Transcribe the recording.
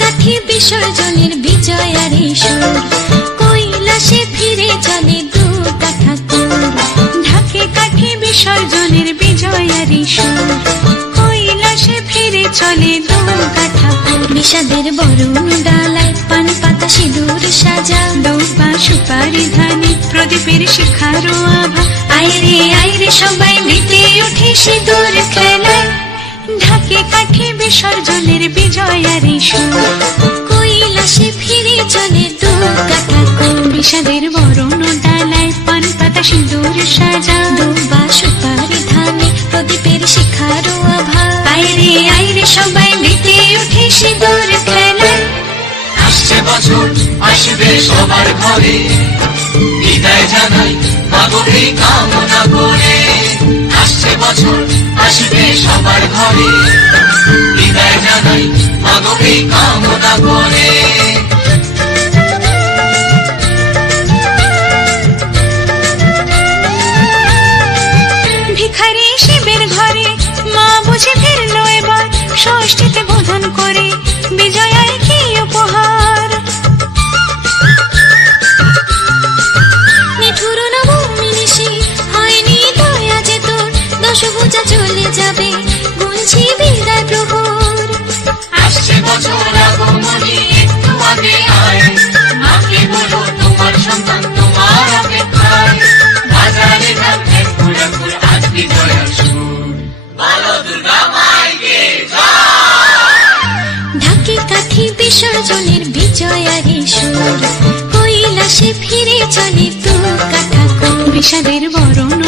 কাঠি বিসর্জনের বিজয়ারি সুর, কৈলাসে ফিরে চলে দুর্গা ঠাকুর। ঢাকে কাঠি বিসর্জনের বিজয়ারি সুর, কৈলাসে ফিরে চলে দুর্গা ঠাকুর। বিষাদের বরণ ডালায় পান পাতা সিঁদুর সাজা, দৌপা সুপারি ধানে প্রদীপের শিখারো আভা। আইরে সবাই মেতে উঠে সিঁদুর খেলায়, ঢাকে কাঠি বিসর্জনের বিজয়ারি সুর, কৈলাসে ফিরে চলে দুর্গা ঠাকুর। বিষাদের বরণ ডালায় পান পাতা সিঁদুর সাজা, দৌপা সুপারি ধানে প্রদীপের শিখারো আভা। আইরে সবাই মেতে উঠে সিঁদুর খেলায়। আসছে বছর আসবে সবার ঘরে, বিদায় জানাই মাগোকে কামনা করে। আসছে বছর আসবে সবার ঘরে, বিদায় জানাই মাগোকে কামনা করে। ভিখারি শিবের ঘরে মা বুঝে ফিরলো এবার, ষষ্ঠীতে বোধন করে বিজয়ায় কি উপহার। নিঠুর নবমী নিশি হয়নি দয়া যে তোর, দশভুজা চলে যাবে গুনছি বিদায় প্রহর। আসছে বছর আগমনী একটু আগে আয়, মাকে বলো তোমার সন্তান তোমার অপেক্ষায়। বাজারে ঢাক ঘুরে আজ বিজয়ার সুর, বলো দুর্গা মাইকে জয়। ঢাকে কাঠি বিসর্জনের বিজয়ারি সুর, কৈলাসে ফিরে চলে দুর্গা ঠাকুর। বিষাদের বরণ